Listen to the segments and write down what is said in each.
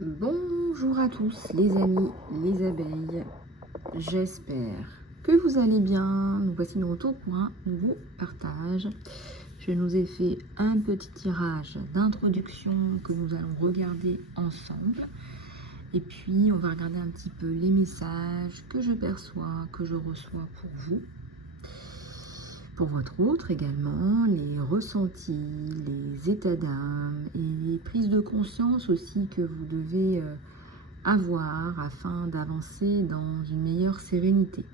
Bonjour à tous les amis, les abeilles, j'espère que vous allez bien. Nous voici de retour pour un nouveau partage. Je nous ai fait un petit tirage d'introduction que nous allons regarder ensemble. Et puis on va regarder un petit peu les messages que je perçois, que je reçois pour vous. Pour votre autre également, les ressentis, les états d'âme et les prises de conscience aussi que vous devez avoir afin d'avancer dans une meilleure sérénité.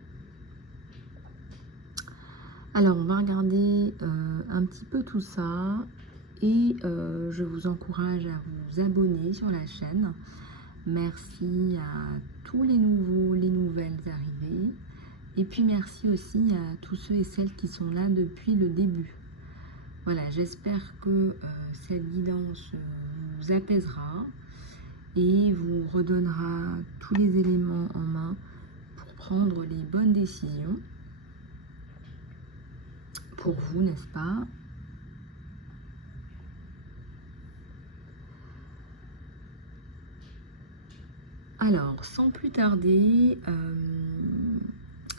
Alors on va regarder un petit peu tout ça et je vous encourage à vous abonner sur la chaîne. Merci à tous les nouveaux, les nouvelles arrivées. Et puis merci aussi à tous ceux et celles qui sont là depuis le début. Voilà, j'espère que cette guidance vous apaisera et vous redonnera tous les éléments en main pour prendre les bonnes décisions. Pour vous, n'est-ce pas? Alors, sans plus tarder,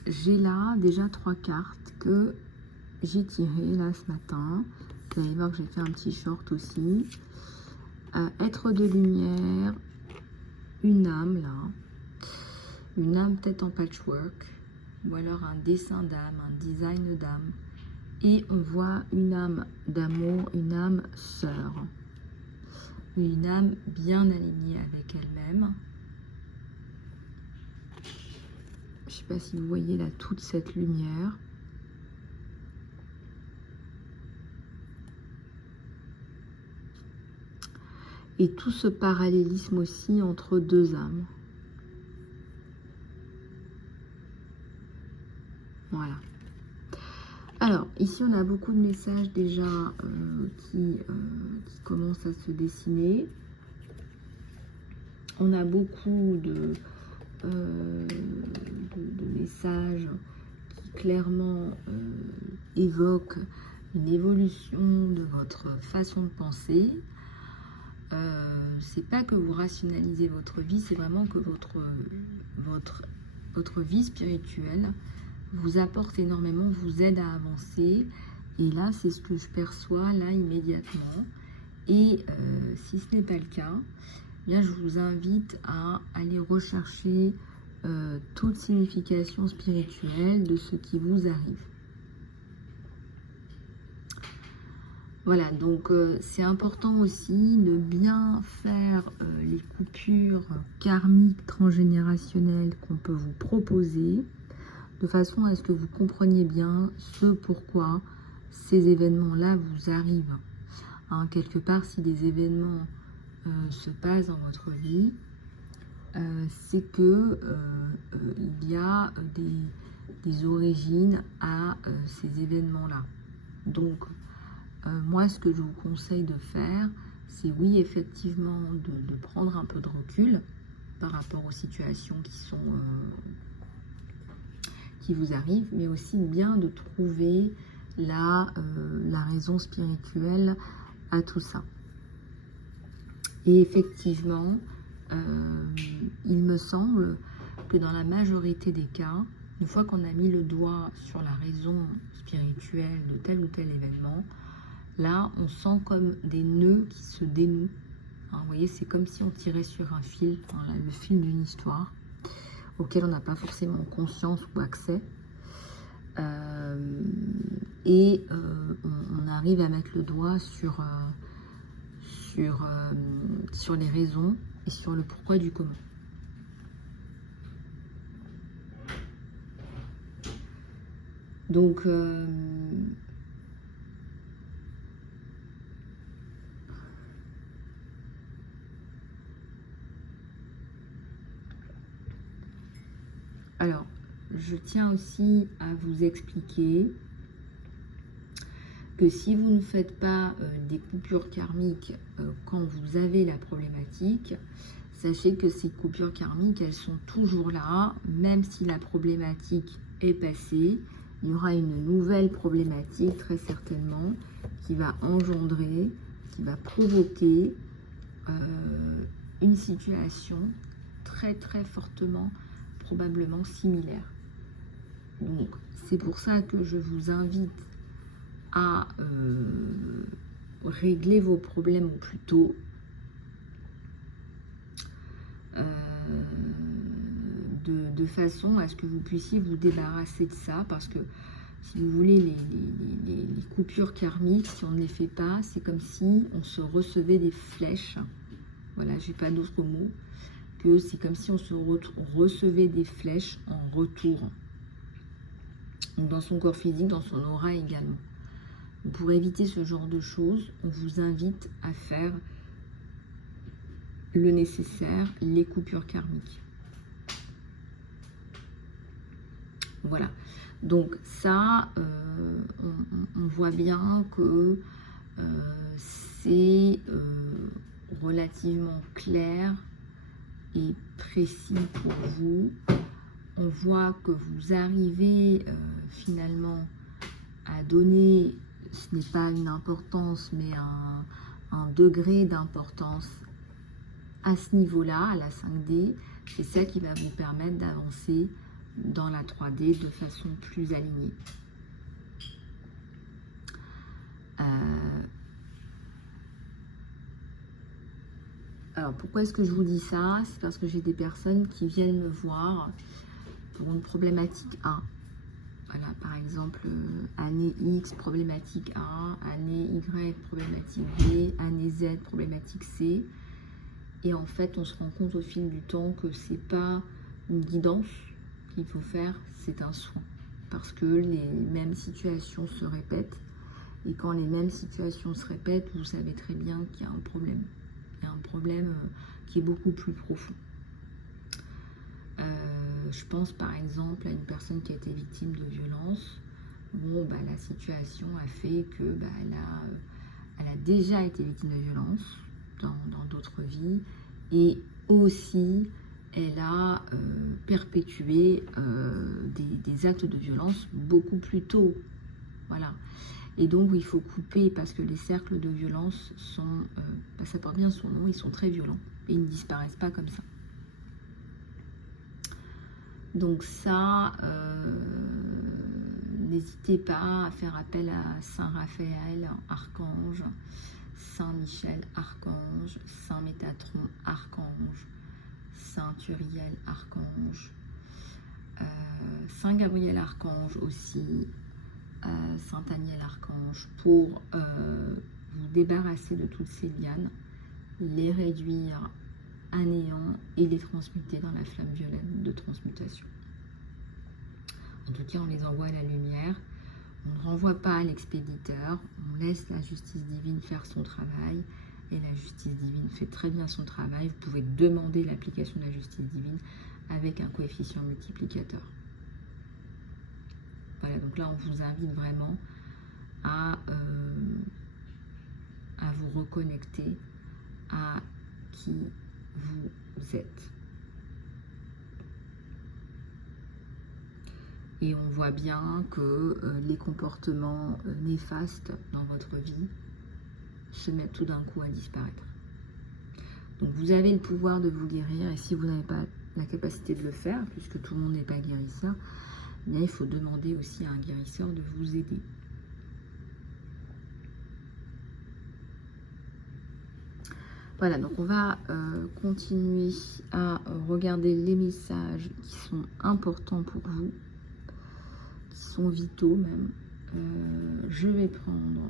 j'ai là déjà 3 cartes que j'ai tirées là ce matin. Vous allez voir que j'ai fait un petit short aussi. Être de lumière, une âme là, une âme peut-être en patchwork, ou alors un dessin d'âme, un design d'âme. Et on voit une âme d'amour, une âme sœur, une âme bien alignée avec elle-même. Je ne sais pas si vous voyez là toute cette lumière. Et tout ce parallélisme aussi entre deux âmes. Voilà. Alors, ici, on a beaucoup de messages déjà qui commencent à se dessiner. On a beaucoup de messages qui clairement évoquent une évolution de votre façon de penser. C'est pas que vous rationalisez votre vie, c'est vraiment que votre vie spirituelle vous apporte énormément, vous aide à avancer. Et là, c'est ce que je perçois là immédiatement. Et si ce n'est pas le cas, eh bien, je vous invite à aller rechercher toute signification spirituelle de ce qui vous arrive. Voilà, donc c'est important aussi de bien faire les coupures karmiques transgénérationnelles qu'on peut vous proposer, de façon à ce que vous compreniez bien ce pourquoi ces événements-là vous arrivent. Hein, quelque part, si des événements se passent dans votre vie, c'est que il y a des origines à ces événements-là. Donc, moi, ce que je vous conseille de faire, c'est oui, effectivement, de prendre un peu de recul par rapport aux situations qui vous arrivent, mais aussi bien de trouver la raison spirituelle à tout ça. Et effectivement, il me semble que dans la majorité des cas, une fois qu'on a mis le doigt sur la raison spirituelle de tel ou tel événement, là, on sent comme des nœuds qui se dénouent. Hein, vous voyez, c'est comme si on tirait sur un fil, hein, là, le fil d'une histoire, auquel on n'a pas forcément conscience ou accès. On arrive à mettre le doigt sur les raisons et sur le pourquoi du comment. Donc, alors, je tiens aussi à vous expliquer que si vous ne faites pas des coupures karmiques quand vous avez la problématique, sachez que ces coupures karmiques, elles sont toujours là, même si la problématique est passée, il y aura une nouvelle problématique très certainement qui va engendrer, qui va provoquer une situation très très fortement, probablement similaire. Donc c'est pour ça que je vous invite à régler vos problèmes au plus tôt. De façon à ce que vous puissiez vous débarrasser de ça, parce que si vous voulez, les coupures karmiques, si on ne les fait pas, c'est comme si on se recevait des flèches. Voilà, j'ai pas d'autre mot, que c'est comme si on se recevait des flèches en retour. Donc dans son corps physique, dans son aura également. Donc pour éviter ce genre de choses, on vous invite à faire le nécessaire, les coupures karmiques. Voilà. Donc ça, on voit bien que c'est relativement clair et précis pour vous. On voit que vous arrivez finalement à donner, ce n'est pas une importance, mais un degré d'importance à ce niveau-là, à la 5D. C'est ça qui va vous permettre d'avancer dans la 3D de façon plus alignée. Alors pourquoi est-ce que je vous dis ça? C'est parce que j'ai des personnes qui viennent me voir pour une problématique A. Voilà, par exemple, année X, problématique A, année Y, problématique B, année Z, problématique C. Et en fait, on se rend compte au fil du temps que c'est pas une guidance qu'il faut faire, c'est un soin. Parce que les mêmes situations se répètent. Et quand les mêmes situations se répètent, vous savez très bien qu'il y a un problème. Il y a un problème qui est beaucoup plus profond. Je pense par exemple à une personne qui a été victime de violence. Bon, bah, la situation a fait que elle a déjà été victime de violence dans d'autres vies. Et aussi, elle a perpétué des actes de violence beaucoup plus tôt. Voilà. Et donc, il faut couper parce que les cercles de violence sont, ça porte bien son nom, ils sont très violents et ils ne disparaissent pas comme ça. Donc ça, n'hésitez pas à faire appel à Saint Raphaël, archange, Saint Michel, archange, Saint Métatron, archange, Saint Uriel, archange, Saint Gabriel, archange aussi, Saint Aniel, archange, pour vous débarrasser de toutes ces lianes, les réduire à néant et les transmuter dans la flamme violette de transmutation. En tout cas, on les envoie à la lumière. On ne renvoie pas à l'expéditeur. On laisse la justice divine faire son travail. Et la justice divine fait très bien son travail. Vous pouvez demander l'application de la justice divine avec un coefficient multiplicateur. Voilà, donc là, on vous invite vraiment à vous reconnecter à qui vous êtes. Et on voit bien que les comportements néfastes dans votre vie se mettent tout d'un coup à disparaître. Donc vous avez le pouvoir de vous guérir, et si vous n'avez pas la capacité de le faire, puisque tout le monde n'est pas guérisseur, mais il faut demander aussi à un guérisseur de vous aider. Voilà, donc on va continuer à regarder les messages qui sont importants pour vous, qui sont vitaux même. Je vais prendre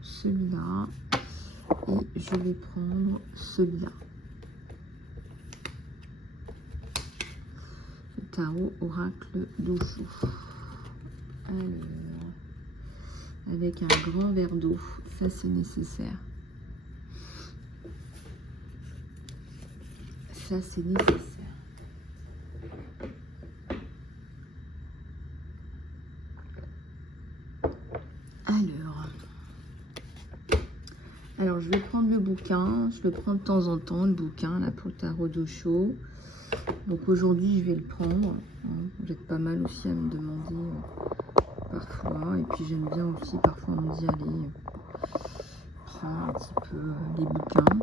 celui-là et je vais prendre celui-là. Le tarot oracle d'Osho. Alors, avec un grand verre d'eau, ça c'est nécessaire. Ça c'est nécessaire. Alors je vais prendre le bouquin, je le prends de temps en temps, le bouquin là pour le tarot d'Osho. Donc aujourd'hui je vais le prendre. Vous êtes pas mal aussi à me demander parfois, et puis j'aime bien aussi parfois me dire allez, prends un petit peu les bouquins.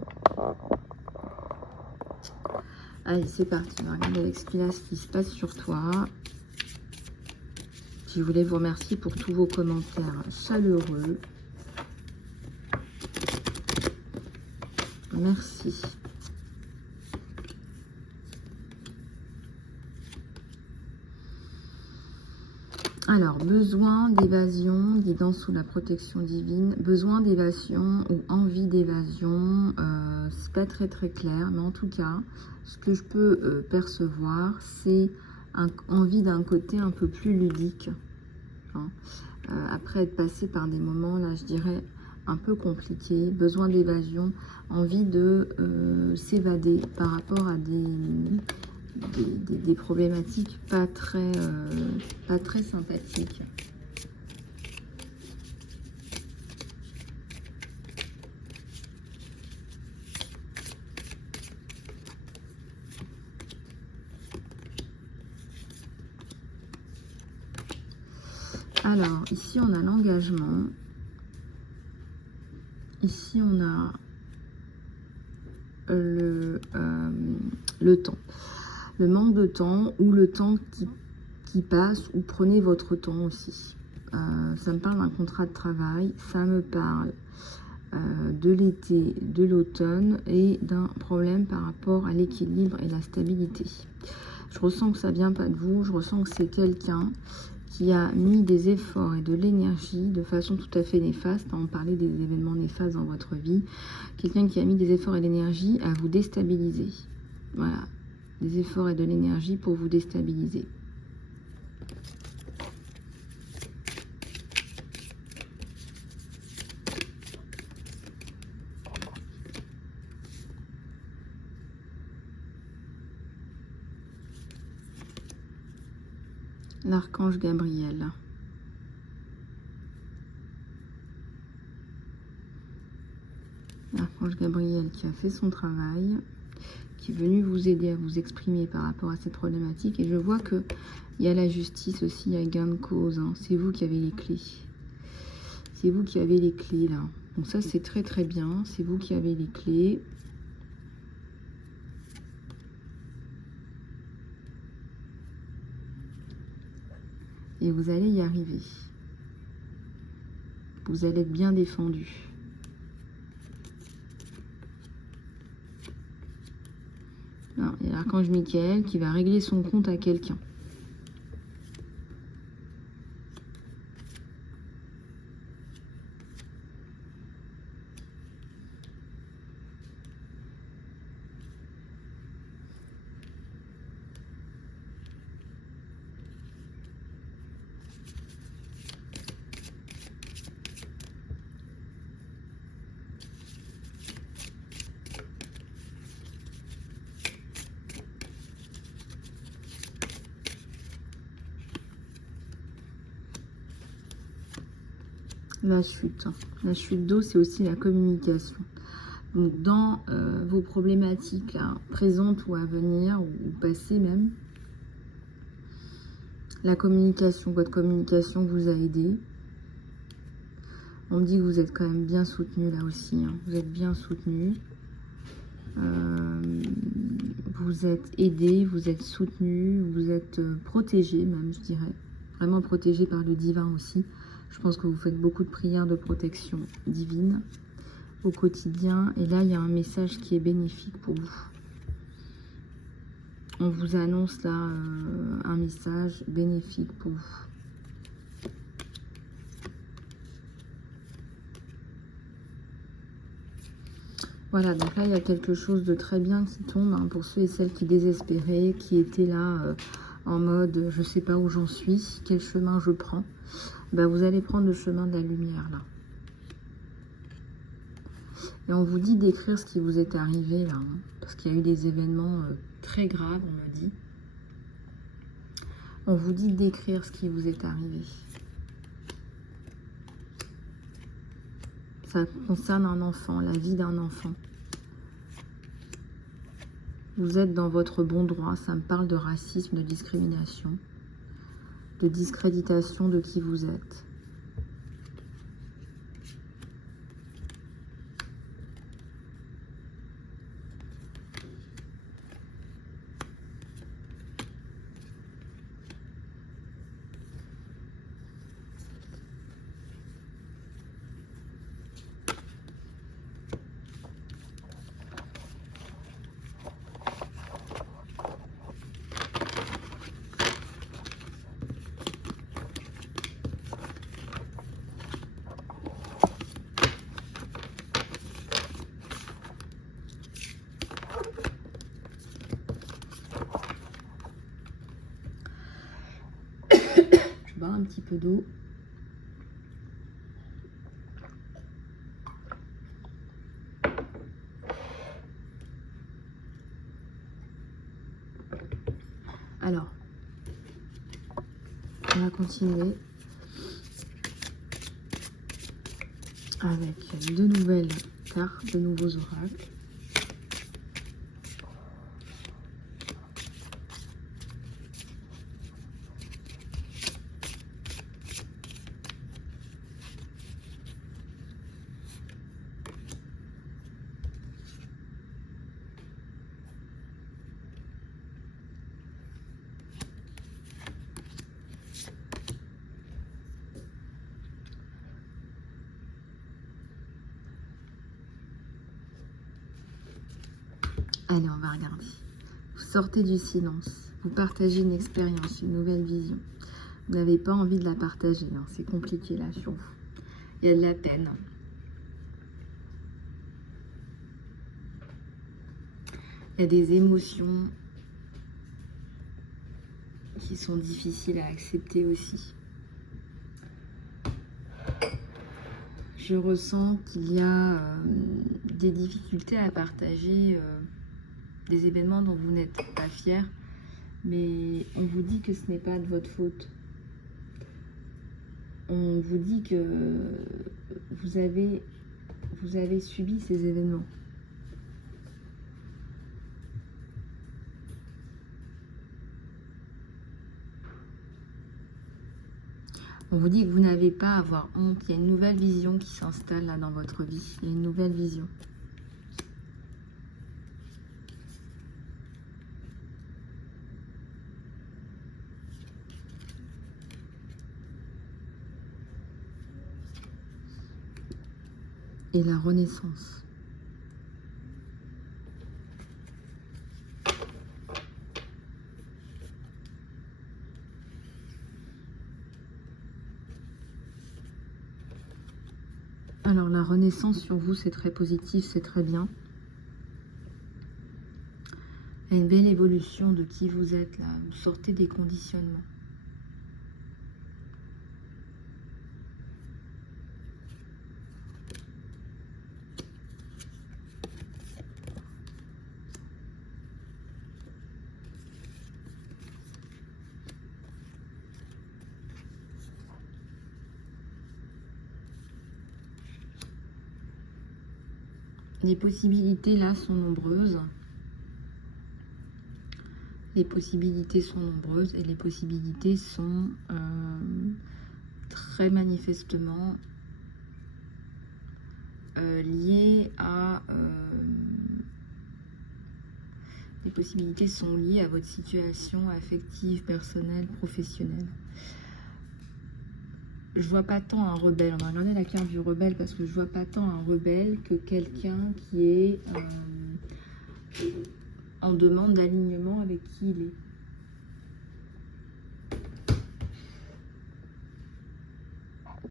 Allez, c'est parti. On va regarder avec celui-là ce qui se passe sur toi. Je voulais vous remercier pour tous vos commentaires chaleureux. Merci. Alors, besoin d'évasion, guidance sous la protection divine, besoin d'évasion ou envie d'évasion, c'est pas très clair, mais en tout cas, ce que je peux percevoir, c'est envie d'un côté un peu plus ludique. Hein. Après être passé par des moments, là, je dirais, un peu compliqués, besoin d'évasion, envie de s'évader par rapport à des problématiques pas très sympathiques. Alors, ici on a l'engagement. Ici on a le temps. Le manque de temps ou le temps qui passe, ou prenez votre temps aussi. Ça me parle d'un contrat de travail, ça me parle de l'été, de l'automne et d'un problème par rapport à l'équilibre et la stabilité. Je ressens que ça vient pas de vous, je ressens que c'est quelqu'un qui a mis des efforts et de l'énergie de façon tout à fait néfaste. On parlait des événements néfastes dans votre vie. Quelqu'un qui a mis des efforts et de l'énergie à vous déstabiliser. Voilà. Des efforts et de l'énergie pour vous déstabiliser. L'archange Gabriel. L'archange Gabriel qui a fait son travail, qui est venu vous aider à vous exprimer par rapport à cette problématique. Et je vois qu'il y a la justice aussi, il y a gain de cause. Hein. C'est vous qui avez les clés. C'est vous qui avez les clés là. Donc ça c'est très bien. C'est vous qui avez les clés. Et vous allez y arriver. Vous allez être bien défendu. Il y a l'archange Michael qui va régler son compte à quelqu'un. La chute. La chute d'eau, c'est aussi la communication. Donc, dans vos problématiques là, présentes ou à venir, ou passées même, la communication, votre communication vous a aidé. On me dit que vous êtes quand même bien soutenu là aussi. Hein. Vous êtes bien soutenu. Vous êtes aidé, vous êtes soutenu, vous êtes protégé même, je dirais. Vraiment protégé par le divin aussi. Je pense que vous faites beaucoup de prières de protection divine au quotidien. Et là, il y a un message qui est bénéfique pour vous. On vous annonce là un message bénéfique pour vous. Voilà, donc là, il y a quelque chose de très bien qui tombe hein, pour ceux et celles qui désespéraient, qui étaient là en mode « je sais pas où j'en suis, quel chemin je prends ». Ben, vous allez prendre le chemin de la lumière là. Et on vous dit d'écrire ce qui vous est arrivé là, hein, parce qu'il y a eu des événements très graves, on me dit. On vous dit d'écrire ce qui vous est arrivé. Ça concerne un enfant, la vie d'un enfant. Vous êtes dans votre bon droit, ça me parle de racisme, de discrimination, de discréditation de qui vous êtes. bois un petit peu d'eau. Alors, on va continuer avec de nouvelles cartes, de nouveaux oracles. Allez, on va regarder. Vous sortez du silence, vous partagez une expérience, une nouvelle vision. Vous n'avez pas envie de la partager, hein. C'est compliqué là sur vous. Il y a de la peine. Il y a des émotions qui sont difficiles à accepter aussi. Je ressens qu'il y a des difficultés à partager des événements dont vous n'êtes pas fiers, mais on vous dit que ce n'est pas de votre faute. On vous dit que vous avez subi ces événements. On vous dit que vous n'avez pas à avoir honte. Il y a une nouvelle vision qui s'installe là dans votre vie. Il y a une nouvelle vision. Et la renaissance. Alors la renaissance sur vous, c'est très positif, c'est très bien. Il y a une belle évolution de qui vous êtes là. Vous sortez des conditionnements. Les possibilités là sont nombreuses. Les possibilités sont nombreuses et les possibilités sont très manifestement liées à... les possibilités sont liées à votre situation affective, personnelle, professionnelle. Je vois pas tant un rebelle. On va regarder la carte du rebelle parce que je vois pas tant un rebelle que quelqu'un qui est en demande d'alignement avec qui il est.